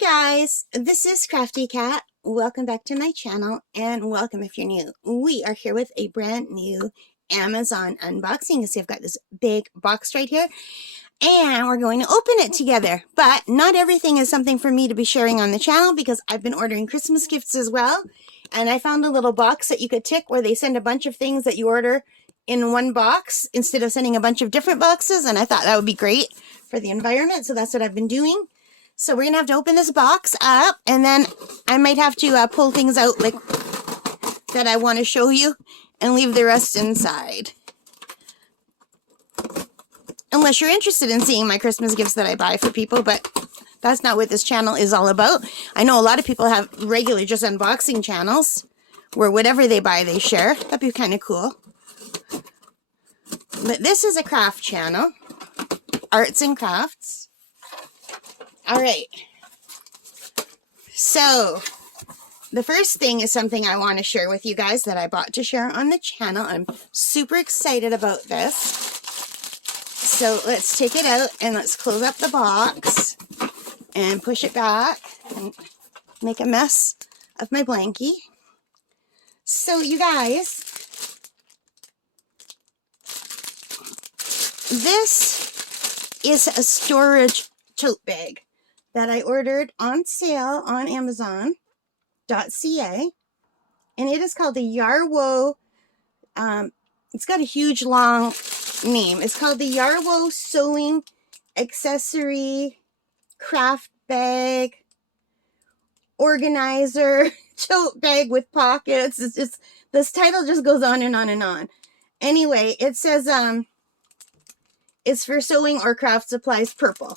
Hi guys, this is Crafty Cat. Welcome back to my channel and welcome if you're new. We are here with a brand new Amazon unboxing. You see I've got this big box right here and we're going to open it together. But not everything is something for me to be sharing on the channel because I've been ordering Christmas gifts as well. And I found a little box that you could tick where they send a bunch of things that you order in one box instead of sending a bunch of different boxes. And I thought that would be great for the environment. So that's what I've been doing. So we're going to have to open this box up, and then I might have to pull things out like that I want to show you and leave the rest inside. Unless you're interested in seeing my Christmas gifts that I buy for people, but that's not what this channel is all about. I know a lot of people have regular just unboxing channels where whatever they buy they share. That'd be kind of cool. But this is a craft channel, arts and crafts. All right, so the first thing is something I want to share with you guys that I bought to share on the channel. I'm super excited about this. So let's take it out and let's close up the box and push it back and make a mess of my blankie. So you guys, this is a storage tote bag that I ordered on sale on Amazon.ca, and it is called the Yarwo. It's got a huge long name. It's called the Yarwo Sewing Accessory Craft Bag Organizer Tote Bag with Pockets. It's just, this title just goes on and on and on. Anyway, it says it's for sewing or craft supplies, purple.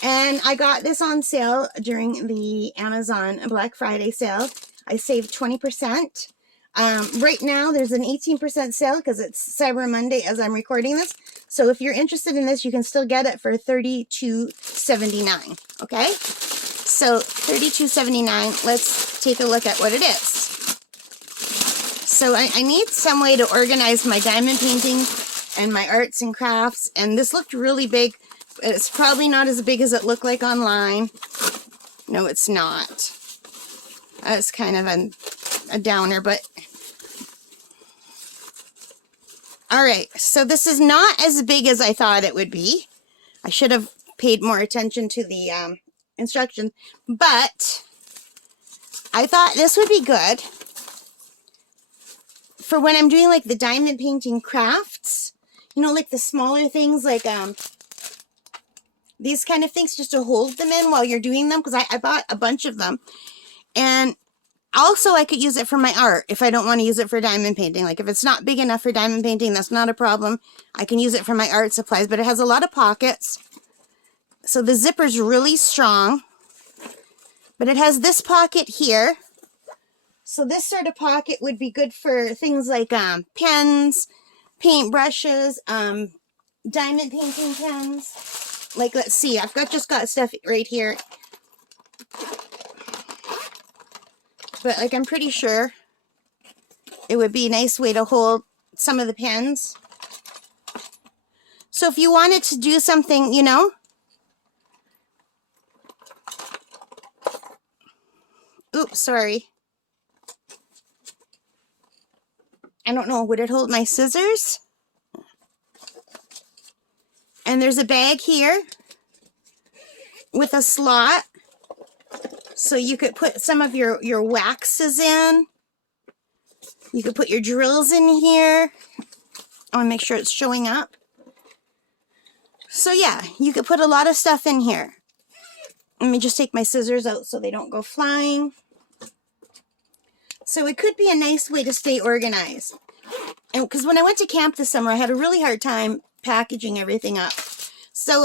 And I got this on sale during the Amazon Black Friday sale. I saved 20%. Right now, there's an 18% sale because it's Cyber Monday as I'm recording this. So if you're interested in this, you can still get it for $32.79. Okay? So $32.79. Let's take a look at what it is. So I need some way to organize my diamond painting and my arts and crafts. And this looked really big. It's probably not as big as it looked like online. No, it's not. That's kind of a downer, but... Alright, so this is not as big as I thought it would be. I should have paid more attention to the instructions, but I thought this would be good for when I'm doing like the diamond painting crafts. You know, like the smaller things, like these kind of things, just to hold them in while you're doing them, because I bought a bunch of them. And also I could use it for my art if I don't want to use it for diamond painting. Like if it's not big enough for diamond painting, that's not a problem. I can use it for my art supplies, but it has a lot of pockets. So the zipper's really strong. But it has this pocket here. So this sort of pocket would be good for things like pens, paint brushes, diamond painting pens. Like, let's see, I've just got stuff right here. But, like, I'm pretty sure it would be a nice way to hold some of the pens. So if you wanted to do something, you know. Oops, sorry. I don't know, would it hold my scissors? And there's a bag here with a slot. So you could put some of your waxes in. You could put your drills in here. I want to make sure it's showing up. So yeah, you could put a lot of stuff in here. Let me just take my scissors out so they don't go flying. So it could be a nice way to stay organized. And because when I went to camp this summer, I had a really hard time packaging everything up. So,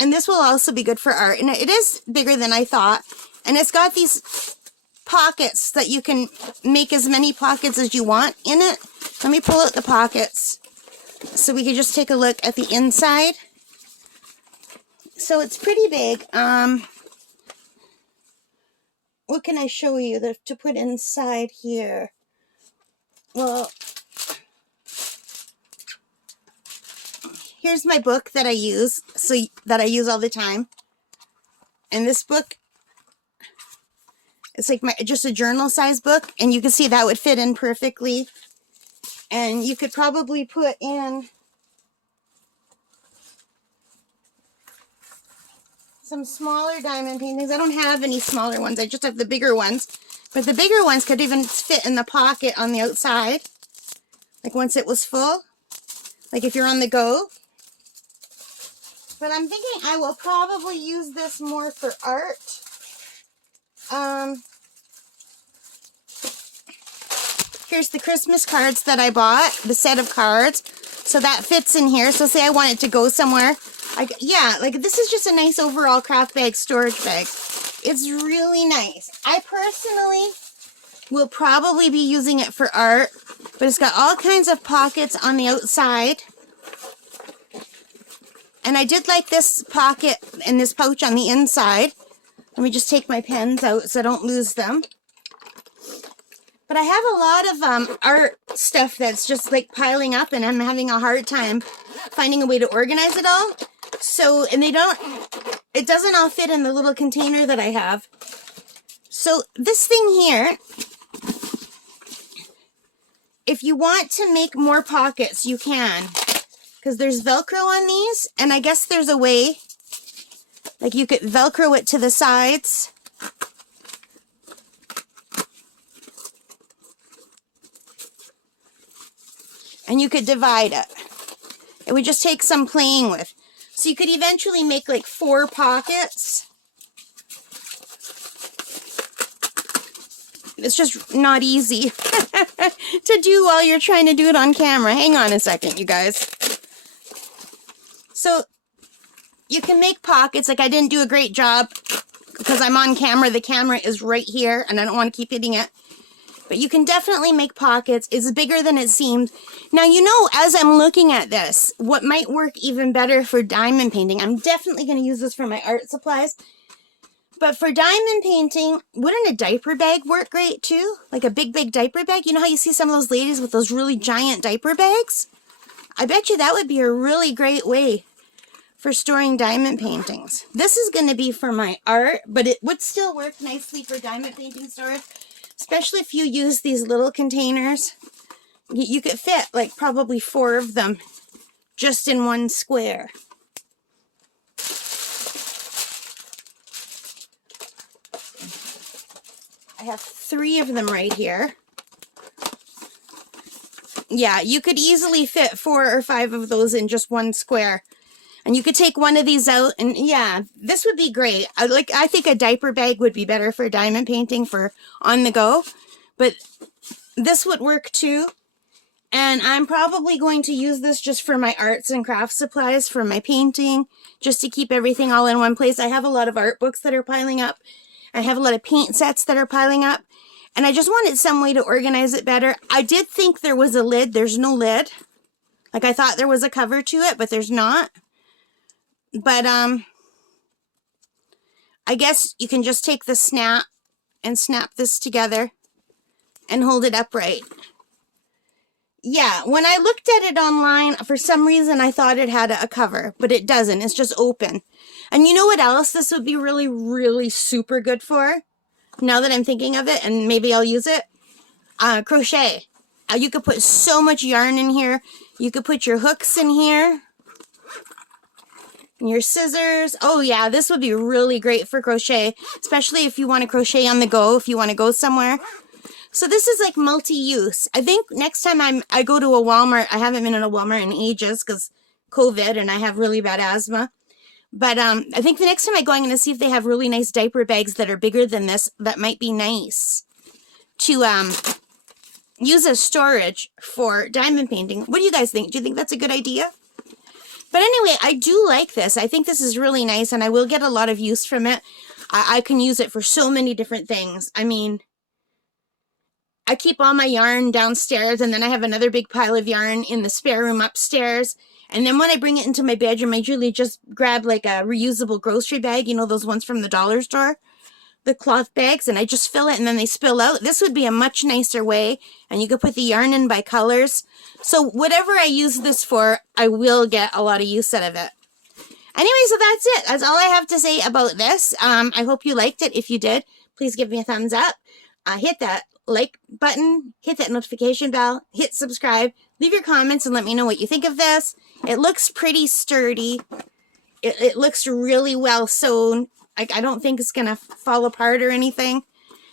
and this will also be good for art. And it is bigger than I thought. And it's got these pockets that you can make as many pockets as you want in it. Let me pull out the pockets so we can just take a look at the inside. So it's pretty big. What can I show you to put inside here? Well, here's my book that I use, that I use all the time. And this book It's like just a journal size book, and you can see that would fit in perfectly. And you could probably put in some smaller diamond paintings. I don't have any smaller ones. I just have the bigger ones. But the bigger ones could even fit in the pocket on the outside. Like once it was full. Like if you're on the go. But I'm thinking I will probably use this more for art. Here's the Christmas cards that I bought. The set of cards. So that fits in here. So say I want it to go somewhere. Yeah, like this is just a nice overall craft bag, storage bag. It's really nice. I personally will probably be using it for art, but it's got all kinds of pockets on the outside. And I did like this pocket and this pouch on the inside. Let me just take my pens out so I don't lose them. But I have a lot of art stuff that's just like piling up, and I'm having a hard time finding a way to organize it all. So, and it doesn't all fit in the little container that I have. So this thing here, if you want to make more pockets, you can. Because there's Velcro on these, and I guess there's a way, like you could Velcro it to the sides. And you could divide it. It would just take some playing with. So you could eventually make like 4 pockets. It's just not easy to do while you're trying to do it on camera. Hang on a second, you guys. So you can make pockets. Like I didn't do a great job because I'm on camera. The camera is right here and I don't want to keep hitting it. But you can definitely make pockets. It's bigger than it seems. Now, you know, as I'm looking at this, what might work even better for diamond painting, I'm definitely going to use this for my art supplies. But for diamond painting, wouldn't a diaper bag work great too? Like a big, big diaper bag? You know how you see some of those ladies with those really giant diaper bags? I bet you that would be a really great way for storing diamond paintings. This is going to be for my art, but it would still work nicely for diamond painting storage. Especially if you use these little containers. You could fit like probably 4 of them just in one square. I have 3 of them right here. Yeah, you could easily fit 4 or 5 of those in just one square. And you could take one of these out, and yeah, this would be great. I think a diaper bag would be better for diamond painting for on the go, but this would work too. And I'm probably going to use this just for my arts and craft supplies for my painting, just to keep everything all in one place. I have a lot of art books that are piling up. I have a lot of paint sets that are piling up, and I just wanted some way to organize it better. I did think there was a lid. There's no lid. Like I thought there was a cover to it, but there's not. But, I guess you can just take the snap and snap this together and hold it upright. Yeah, when I looked at it online, for some reason I thought it had a cover, but it doesn't. It's just open. And you know what else this would be really, really super good for? Now that I'm thinking of it, and maybe I'll use it. Crochet. You could put so much yarn in here. You could put your hooks in here. Your scissors. Oh yeah, this would be really great for crochet, especially if you want to crochet on the go, if you want to go somewhere. So this is like multi-use. I think next time I go to a Walmart, I haven't been in a Walmart in ages because COVID and I have really bad asthma. But I think the next time I go, I'm going to see if they have really nice diaper bags that are bigger than this. That might be nice to use as storage for diamond painting. What do you guys think? Do you think that's a good idea? But anyway, I do like this. I think this is really nice, and I will get a lot of use from it. I can use it for so many different things. I mean, I keep all my yarn downstairs, and then I have another big pile of yarn in the spare room upstairs. And then when I bring it into my bedroom, I usually just grab like a reusable grocery bag. You know, those ones from the dollar store, the cloth bags, and I just fill it, and then they spill out. This would be a much nicer way, and you could put the yarn in by colors. So whatever I use this for, I will get a lot of use out of it. Anyway, so that's it. That's all I have to say about this. I hope you liked it. If you did, please give me a thumbs up. Hit that like button, hit that notification bell, hit subscribe, leave your comments and let me know what you think of this. It looks pretty sturdy. It looks really well sewn. I don't think it's going to fall apart or anything.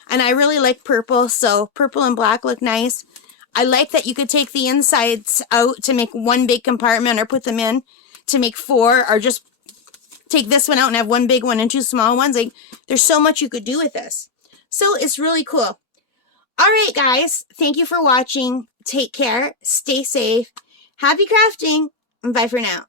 And I really like purple, so purple and black look nice. I like that you could take the insides out to make one big compartment or put them in to make 4, or just take this one out and have one big one and 2 small ones. Like, there's so much you could do with this. So it's really cool. All right, guys. Thank you for watching. Take care. Stay safe. Happy crafting. And bye for now.